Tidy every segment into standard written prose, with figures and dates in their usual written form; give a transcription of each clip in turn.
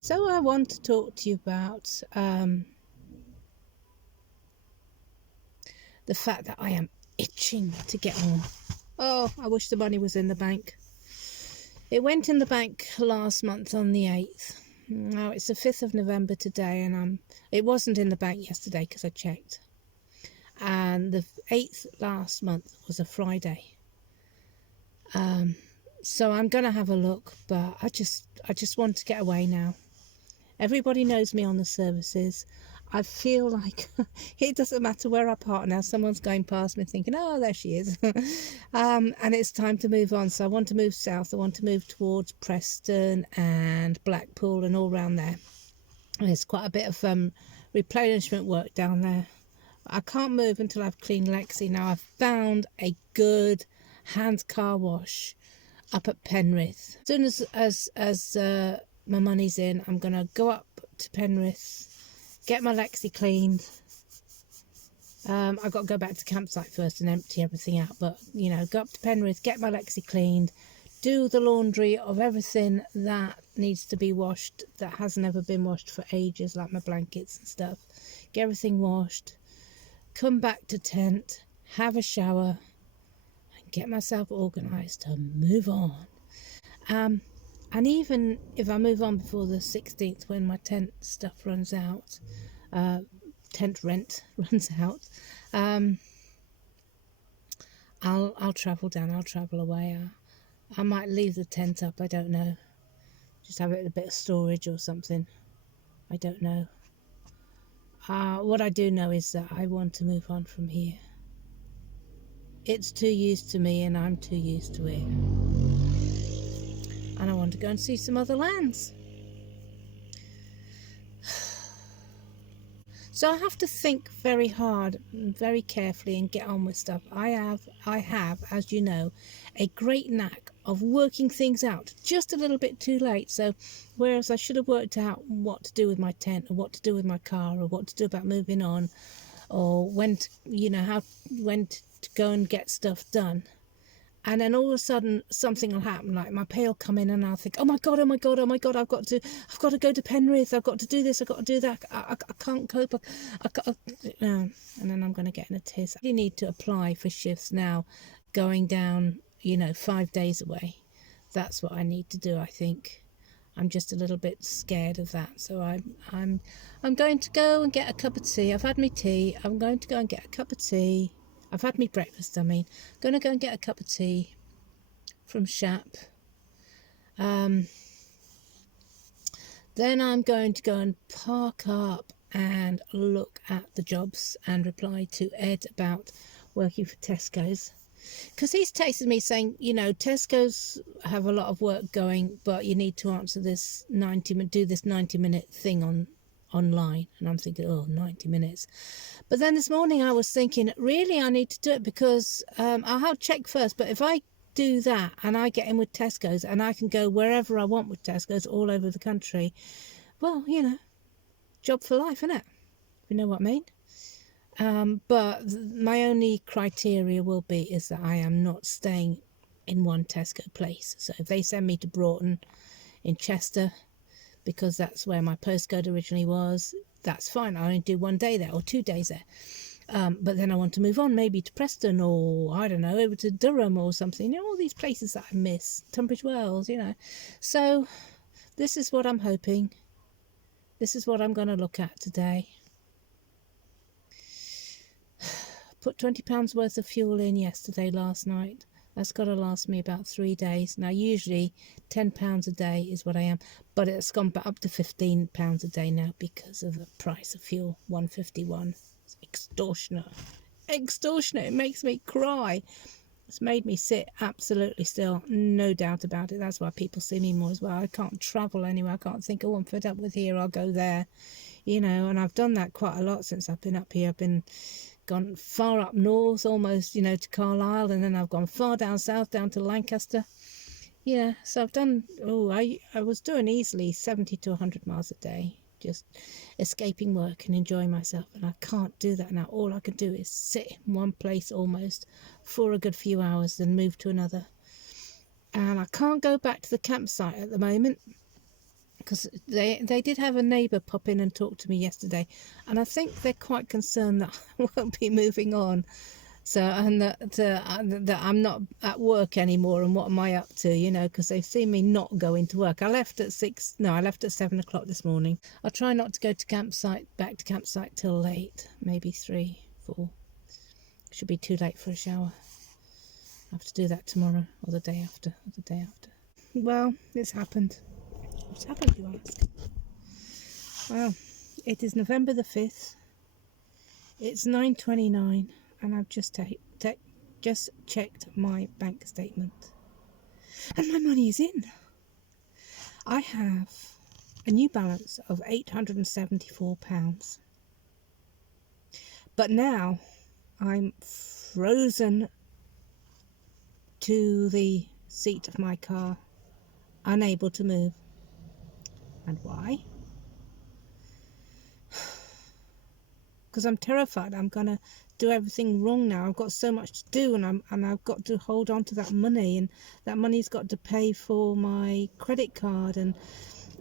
So I want to talk to you about the fact that I am itching to get on. Oh, I wish the money was in the bank. It went in the bank last month on the 8th. Now it's the 5th of November today, and it wasn't in the bank yesterday because I checked. And the 8th last month was a Friday. So I'm gonna have a look, but I just want to get away now. Everybody knows me on the services. I feel like it doesn't matter where I park now, someone's going past me thinking, oh, there she is. And it's time to move on. So I want to move south. I want to move towards Preston and Blackpool and all round there. There's quite a bit of replenishment work down there. I can't move until I've cleaned Lexi. Now I've found a good hand car wash up at Penrith. As soon as my money's in, I'm going to go up to Penrith, get my Lexi cleaned. I've got to go back to campsite first and empty everything out, but you know, go up to Penrith, get my Lexi cleaned, do the laundry of everything that needs to be washed that hasn't ever been washed for ages, like my blankets and stuff. Get everything washed, come back to tent, have a shower, and get myself organised to move on. And even if I move on before the 16th, when my tent stuff runs out, tent rent runs out, I'll travel down. I'll travel away. I might leave the tent up. I don't know. Just have it in a bit of storage or something. I don't know. What I do know is that I want to move on from here. It's too used to me, and I'm too used to it. And I want to go and see some other lands. So I have to think very hard and very carefully and get on with stuff. I have, as you know, a great knack of working things out just a little bit too late. So whereas I should have worked out what to do with my tent, or what to do with my car, or what to do about moving on, or when to go and get stuff done. And then all of a sudden something will happen, like my pay will come in and I'll think, oh my god, I've got to go to Penrith, I've got to do this, I've got to do that, I can't cope, and then I'm going to get in a tiz. I need to apply for shifts now, going down, 5 days away. That's what I need to do, I think. I'm just a little bit scared of that, so I'm going to go and get a cup of tea. I've had my tea. I'm going to go and get a cup of tea. I've had my breakfast, I'm going to go and get a cup of tea from Shap. Then I'm going to go and park up and look at the jobs and reply to Ed about working for Tesco's. Because he's texted me saying, Tesco's have a lot of work going, but you need to answer this do this 90-minute thing online. And I'm thinking, 90 minutes. But then this morning I was thinking, really, I need to do it because I'll check first. But if I do that and I get in with Tesco's and I can go wherever I want with Tesco's all over the country, well, job for life, isn't it? You know what I mean? But my only criteria is that I am not staying in one Tesco place. So if they send me to Broughton in Chester, because that's where my postcode originally was, that's fine. I only do 1 day there or 2 days there. But then I want to move on, maybe to Preston, or I don't know, over to Durham or something. All these places that I miss, Tunbridge Wells, So this is what I'm hoping. This is what I'm going to look at today. Put £20 worth of fuel in last night. That's got to last me about 3 days. Now, usually £10 a day is what I am, but it's gone up to £15 a day now because of the price of fuel, £1.51. It's extortionate. Extortionate. It makes me cry. It's made me sit absolutely still, no doubt about it. That's why people see me more as well. I can't travel anywhere. I can't think, I'm fed up with here, I'll go there. And I've done that quite a lot since I've been up here. I've gone far up north, almost, to Carlisle, and then I've gone far down south, down to Lancaster. So I've done, I was doing easily 70 to 100 miles a day, just escaping work and enjoying myself, and I can't do that now. All I can do is sit in one place almost for a good few hours, then move to another. And I can't go back to the campsite at the moment because they did have a neighbour pop in and talk to me yesterday, and I think they're quite concerned that I won't be moving on. So, and that I'm not at work anymore, and what am I up to, you know, because they've seen me not going to work. I left at 7 o'clock this morning. I'll try not to go to back to campsite till late, maybe 3, 4. Should be too late for a shower. I have to do that tomorrow or the day after. Well, it's happened. What's happened, you ask? Well, it is November the 5th. It's 9:29, and I've just checked my bank statement, and my money is in. I have a new balance of £874, but now I'm frozen to the seat of my car, unable to move. And why? Because I'm terrified I'm gonna do everything wrong now. I've got so much to do, and I've got to hold on to that money, and that money's got to pay for my credit card, and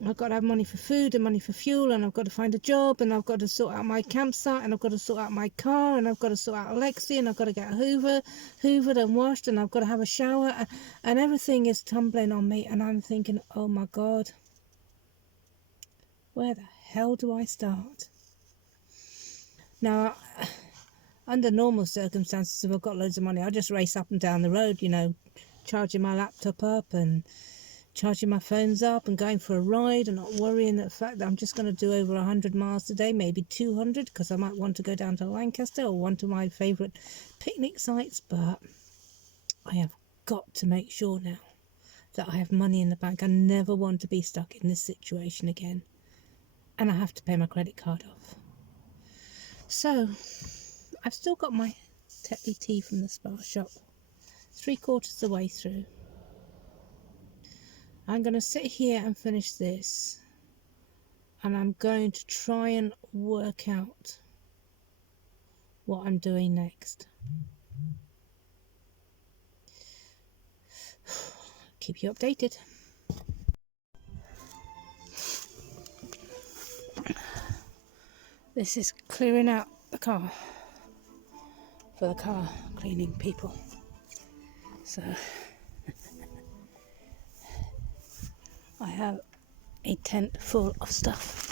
I've got to have money for food and money for fuel, and I've got to find a job, and I've got to sort out my campsite, and I've got to sort out my car, and I've got to sort out Lexi, and I've got to get hoovered and washed, and I've got to have a shower, and everything is tumbling on me, and I'm thinking, oh my God, where the hell do I start? Now, under normal circumstances, if I've got loads of money, I'll just race up and down the road, you know, charging my laptop up and charging my phones up and going for a ride, and not worrying the fact that I'm just going to do over 100 miles today, maybe 200, because I might want to go down to Lancaster or one of my favourite picnic sites. But I have got to make sure now that I have money in the bank. I never want to be stuck in this situation again, and I have to pay my credit card off. So I've still got my Tetley tea from the spa shop, 3/4 the way through. I'm going to sit here and finish this, and I'm going to try and work out what I'm doing next. Keep you updated. This is clearing out the car for the car cleaning people. So I have a tent full of stuff.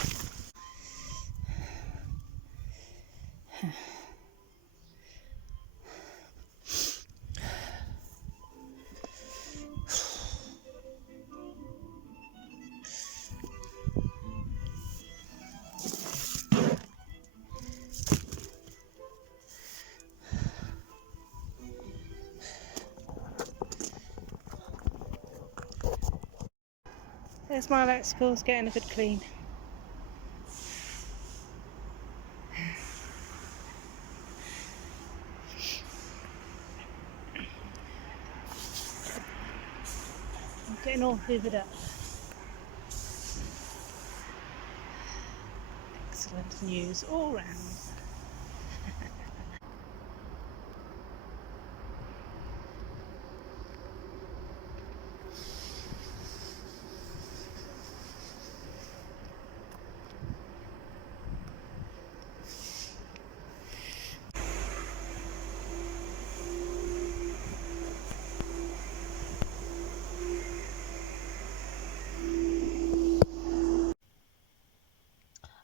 There's my electricals getting a good clean. I'm getting all hoovered up. Excellent news all round.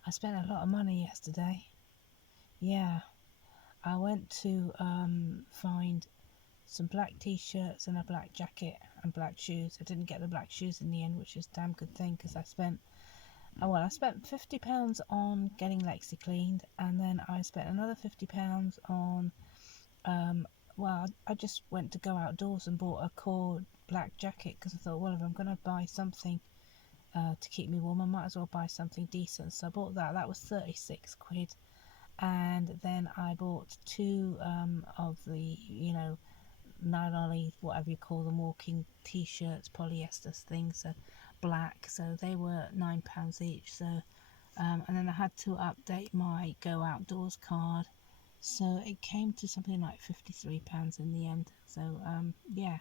I spent a lot of money yesterday. Yeah, I went to find some black t-shirts and a black jacket and black shoes. I didn't get the black shoes in the end, which is a damn good thing, because I spent £50 on getting Lexi cleaned, and then I spent another £50 on I just went to go outdoors and bought a cord black jacket, because I thought, well, if I'm going to buy something to keep me warm, I might as well buy something decent. So I bought that was 36 quid. And then I bought two of the, you know, nylon, whatever you call them, walking t-shirts, polyester things, so black, so they were £9 each. So and then I had to update my go outdoors card, so it came to something like £53 in the end. So yeah,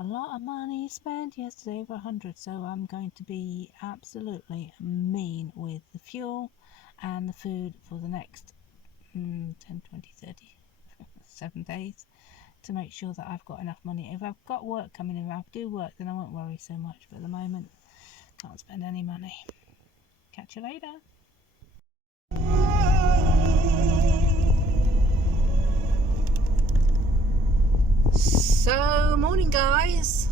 a lot of money spent yesterday, over 100, so I'm going to be absolutely mean with the fuel and the food for the next 10, 20, 30, 7 days to make sure that I've got enough money. If I've got work coming in, if I do work, then I won't worry so much, but at the moment can't spend any money. Catch you later. So, morning guys.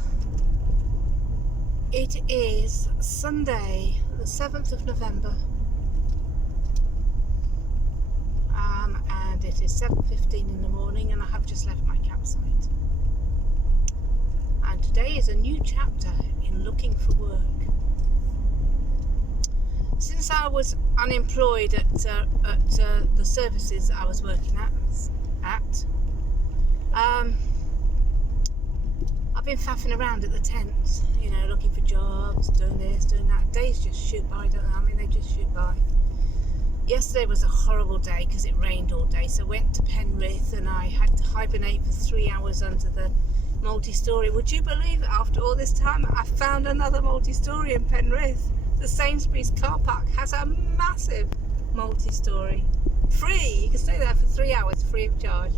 It is Sunday, the 7th of November. And it is 7:15 in the morning, and I have just left my campsite. And today is a new chapter in looking for work. Since I was unemployed at the services I was working at, I've been faffing around at the tents, you know, looking for jobs, doing this, doing that. Days just shoot by, don't they? I mean, they just shoot by. Yesterday was a horrible day because it rained all day, so I went to Penrith and I had to hibernate for 3 hours under the multi-storey. Would you believe it? After all this time, I found another multi-storey in Penrith. The Sainsbury's car park has a massive multi-storey. Free! You can stay there for 3 hours, free of charge.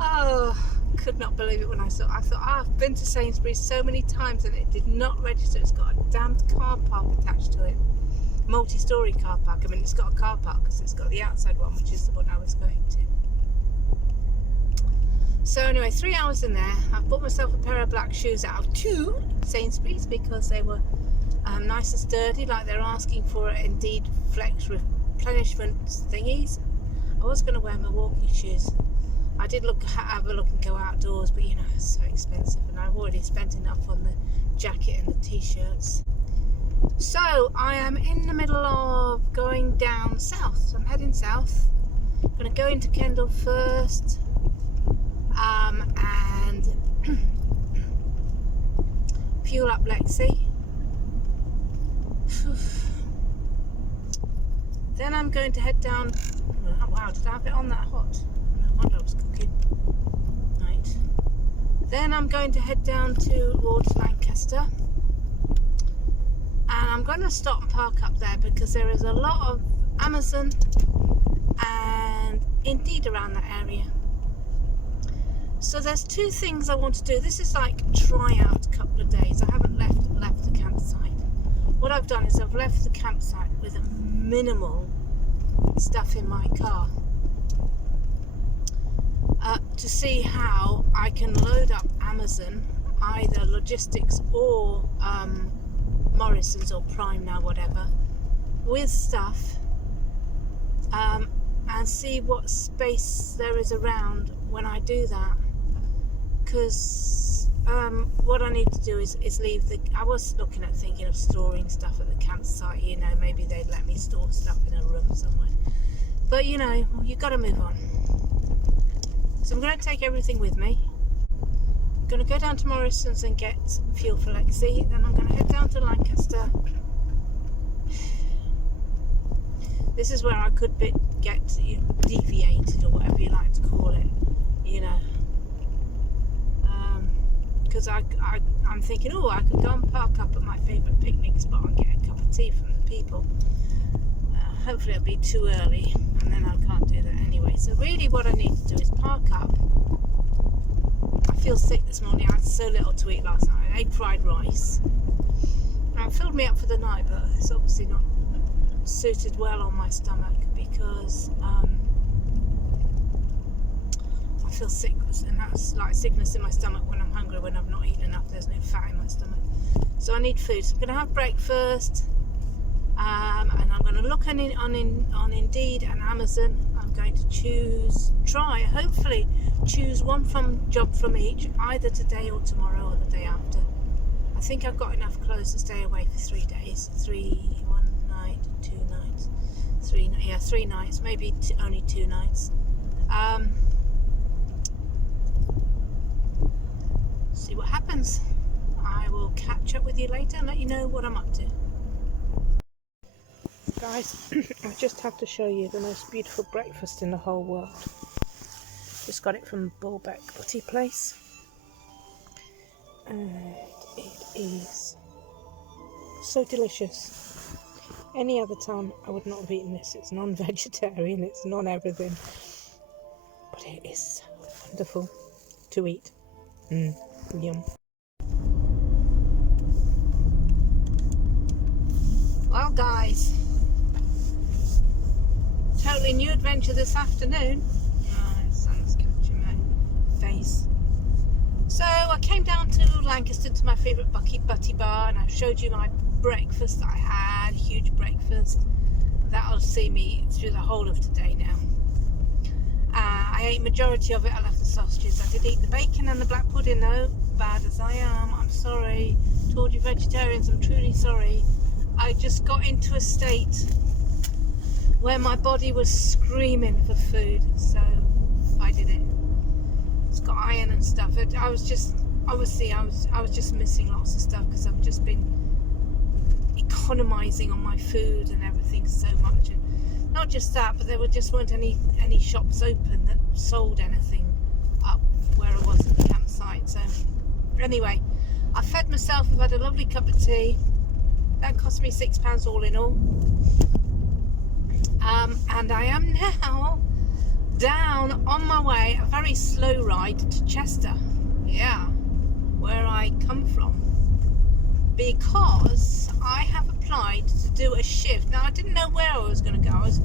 Oh, could not believe it when I thought, I've been to Sainsbury's so many times and it did not register. It's got a damned car park attached to it. Multi-storey car park. I mean, it's got a car park because it's got the outside one, which is the one I was going to. So anyway, 3 hours in there. I've bought myself a pair of black shoes out of 2 Sainsbury's because they were nice and sturdy, like they're asking for it. Indeed, flex replenishment thingies. I was going to wear my walking shoes. I did have a look and go outdoors, but you know, it's so expensive, and I've already spent enough on the jacket and the t-shirts. So I am in the middle of going down south. So I'm heading south. I'm going to go into Kendal first, and fuel up Lexi. Then I'm going to head down. Oh, wow, did I have it on that hot? No wonder I was cooking. Right. Then I'm going to head down towards Lancaster. And I'm going to stop and park up there because there is a lot of Amazon and Indeed around that area. So there's 2 things I want to do. This is like try out a couple of days. I haven't left the campsite. What I've done is I've left the campsite with a minimal stuff in my car to see how I can load up Amazon, either logistics or Morrison's or Prime now, whatever, with stuff, and see what space there is around when I do that. Because what I need to do is leave I was thinking of storing stuff at the campsite, you know, maybe they'd let me store stuff in a room somewhere. But you know, you've got to move on. So I'm going to take everything with me. I'm going to go down to Morrison's and get fuel for Lexi. Then I'm going to head down to Lancaster. This is where I could get deviated, or whatever you like to call it, you know. Because I'm thinking, oh, I could go and park up at my favourite picnic spot and get a cup of tea from the people. Hopefully it'll be too early, and then I can't do that anyway. So really what I need to do is park up. I feel sick this morning. I had so little to eat last night. I ate fried rice. It filled me up for the night, but it's obviously not suited well on my stomach because I feel sick, and that's like sickness in my stomach when I'm hungry, when I've not eaten enough. There's no fat in my stomach, so I need food. So I'm going to have breakfast, and I'm going to look on Indeed and Amazon. I'm going to hopefully choose one job from each, either today or tomorrow or the day after. I think I've got enough clothes to stay away for 3 days. 1 night, 2 nights, 3 nights, maybe only 2 nights. See what happens. I will catch up with you later and let you know what I'm up to. Guys, I just have to show you the most beautiful breakfast in the whole world. Just got it from Bullbeck Butty Place. and it is so delicious. Any other time I would not have eaten this. It's non-vegetarian, it's non-everything, but it is so wonderful to eat. Yum. Well guys, totally new adventure this afternoon. Oh, the sun's catching my face. So I came down to Lancaster to my favourite Butty Bar, and I showed you my breakfast that I had, a huge breakfast. That'll see me through the whole of today now. I ate majority of it. I left the sausages. I did eat the bacon and the black pudding though, bad as I am. I'm sorry. Told you vegetarians, I'm truly sorry. I just got into a state where my body was screaming for food, so I did it. It's got iron and stuff. I was just missing lots of stuff because I've just been economizing on my food and everything so much. And not just that, but there weren't any shops open that sold anything up where I was at the campsite. So anyway, I fed myself. I've had a lovely cup of tea. That cost me £6 all in all. And I am now down on my way, a very slow ride to Chester. Yeah, where I come from. Because I have applied to do a shift. Now, I didn't know where I was going to go. I was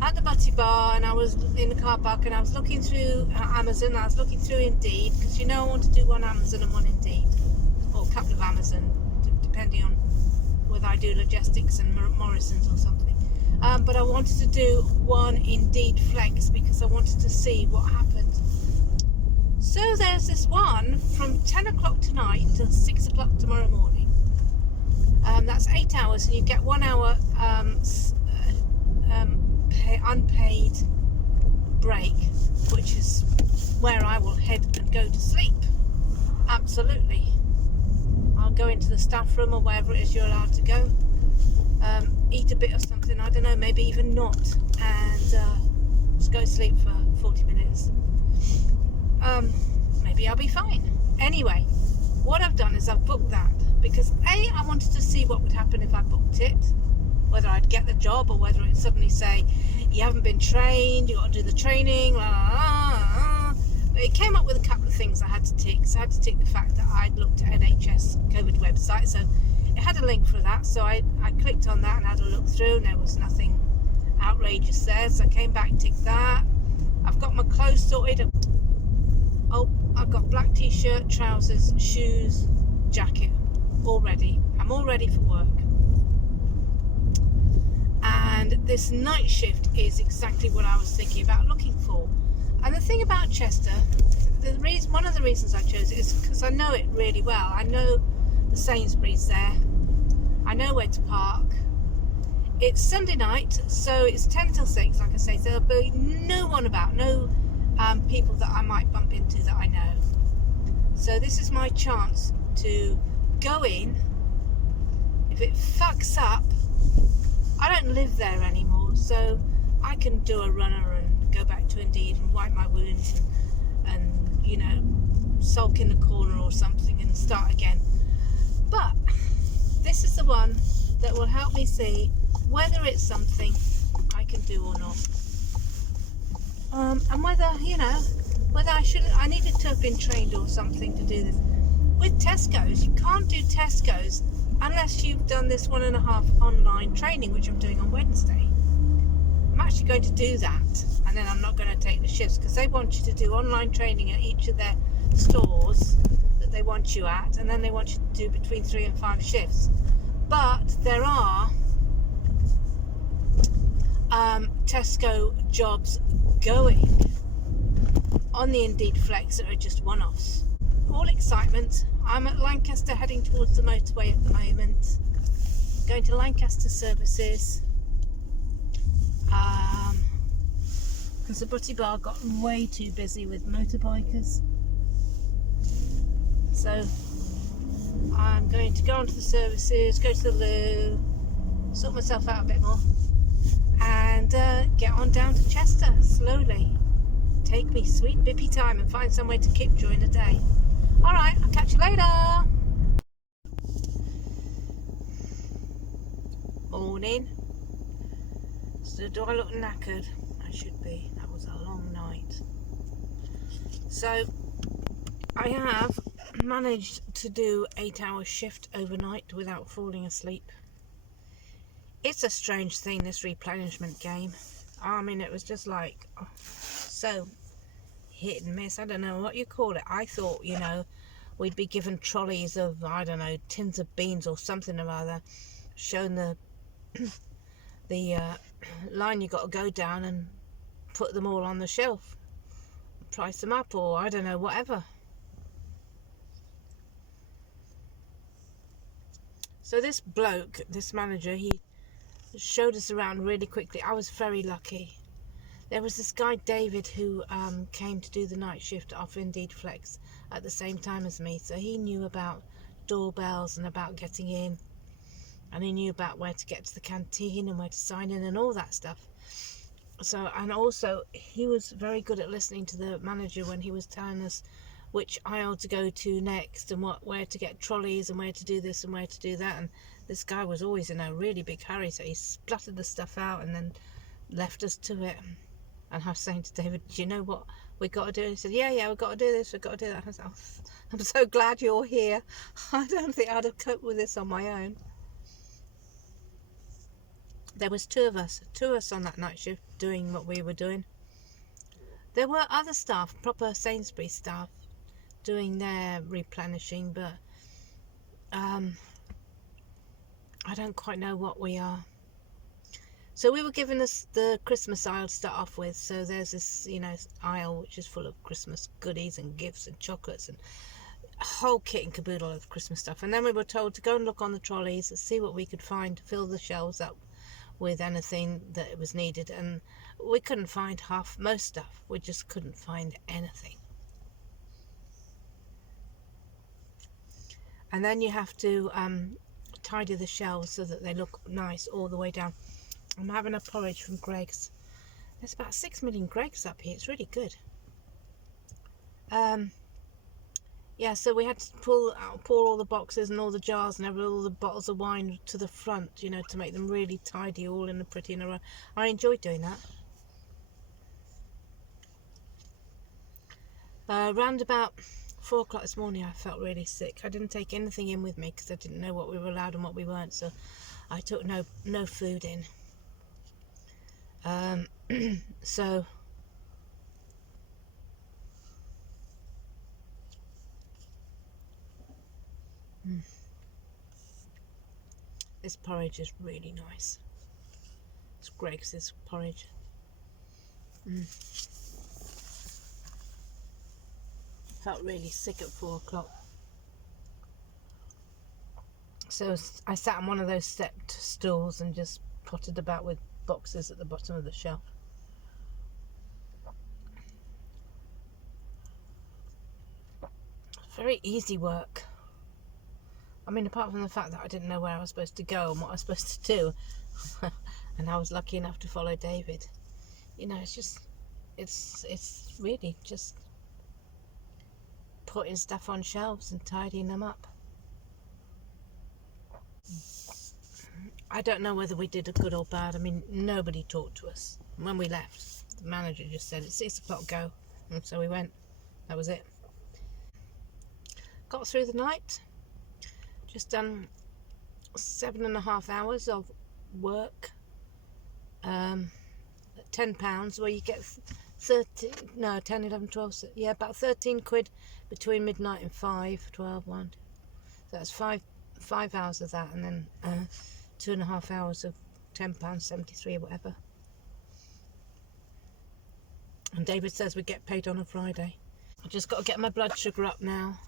at the Butty Bar and I was in the car park and I was looking through Amazon. I was looking through Indeed, because you know I want to do one Amazon and one Indeed. Or a couple of Amazon, depending on whether I do logistics and Morrison's or something. But I wanted to do one Indeed Flex because I wanted to see what happened. So there's this one from 10 o'clock tonight till 6 o'clock tomorrow morning. That's 8 hours, and you get 1 hour unpaid break, which is where I will head and go to sleep. Absolutely. I'll go into the staff room or wherever it is you're allowed to go, eat a bit of something, I don't know, maybe even not, and just go to sleep for 40 minutes. Maybe I'll be fine. Anyway, what I've done is I've booked that because A, I wanted to see what would happen if I booked it, whether I'd get the job or whether it'd suddenly say, you haven't been trained, you've got to do the training, blah, blah, blah. But it came up with a couple of things I had to tick. So I had to tick the fact that I'd looked at NHS COVID website, so it had a link for that. So I clicked on that and had a look through, and there was nothing outrageous there. So I came back, ticked that. I've got my clothes sorted. Oh, I've got black t-shirt, trousers, shoes, jacket, all ready. I'm all ready for work. And this night shift is exactly what I was thinking about looking for. And the thing about Chester, one of the reasons I chose it is because I know it really well. I know the Sainsbury's there. I know where to park. It's Sunday night, so it's 10 till 6, like I say. So there'll be no one about, no people that I might bump into that I know. So this is my chance to go in. If it fucks up, I don't live there anymore, so I can do a runner and go back to Indeed and wipe my wounds and you know, sulk in the corner or something and start again. But this is the one that will help me see whether it's something I can do or not. And whether, you know, whether I needed to have been trained or something to do this. With Tesco's, you can't do Tesco's unless you've done this 1.5 online training, which I'm doing on Wednesday. I'm actually going to do that, and then I'm not going to take the shifts because they want you to do online training at each of their stores that they want you at, and then they want you to do between 3 and 5 shifts. But there are Tesco jobs going on the Indeed Flex that are just one-offs. All excitement. I'm at Lancaster heading towards the motorway at the moment, going to Lancaster services, because the Butty Bar got way too busy with motorbikers. So I'm going to go onto the services, go to the loo, sort myself out a bit more, and get on down to Chester slowly. Take me sweet bippy time and find somewhere to keep during the day. Alright, I'll catch you later. Morning. So do I look knackered? I should be. That was a long night. So I have managed to do 8-hour shift overnight without falling asleep. It's a strange thing, this replenishment game. I mean, it was just like so hit and miss. I don't know what you call it. I thought, you know, we'd be given trolleys of, I don't know, tins of beans or something or other, shown the line you got to go down and put them all on the shelf, price them up, or I don't know, whatever. So this bloke, this manager, he showed us around really quickly. I was very lucky. There was this guy David who came to do the night shift off Indeed Flex at the same time as me, so he knew about doorbells and about getting in, and he knew about where to get to the canteen and where to sign in and all that stuff. So, and also he was very good at listening to the manager when he was telling us which aisle to go to next and where to get trolleys and where to do this and where to do that. And this guy was always in a really big hurry, so he spluttered the stuff out and then left us to it. And I was saying to David, do you know what we got to do? He said, yeah, we've got to do this, we've got to do that. I said, oh, I'm so glad you're here. I don't think I'd have coped with this on my own. There was two of us on that night shift doing what we were doing. There were other staff, proper Sainsbury's staff, doing their replenishing, but I don't quite know what we are. So we were given us the Christmas aisle to start off with. So there's this, you know, aisle which is full of Christmas goodies and gifts and chocolates and a whole kit and caboodle of Christmas stuff. And then we were told to go and look on the trolleys and see what we could find to fill the shelves up with anything that was needed. And we couldn't find most stuff. We just couldn't find anything. And then you have to tidy the shelves so that they look nice all the way down. I'm having a porridge from Greg's. There's about 6 million Greg's up here. It's really good. Yeah, so we had to pull all the boxes and all the jars and all the bottles of wine to the front, you know, to make them really tidy, all in a pretty in a row. I enjoyed doing that. Around about 4 o'clock this morning, I felt really sick. I didn't take anything in with me because I didn't know what we were allowed and what we weren't, so I took no food in. So this porridge is really nice. It's Greg's porridge. Felt really sick at 4 o'clock. So I sat on one of those stepped stools and just potted about with boxes at the bottom of the shelf. Very easy work. I mean, apart from the fact that I didn't know where I was supposed to go and what I was supposed to do, and I was lucky enough to follow David. You know, it's really just putting stuff on shelves and tidying them up. I don't know whether we did a good or bad. I mean, nobody talked to us. When we left, the manager just said, it's 6 o'clock, go. And so we went. That was it. Got through the night. Just done 7.5 hours of work. £10, where you get 10, 11, 12, yeah, about 13 quid between midnight and 12, 1. So that's 5 hours of that, and then 2.5 hours of £10.73 or whatever. And David says we get paid on a Friday. I just got to get my blood sugar up now.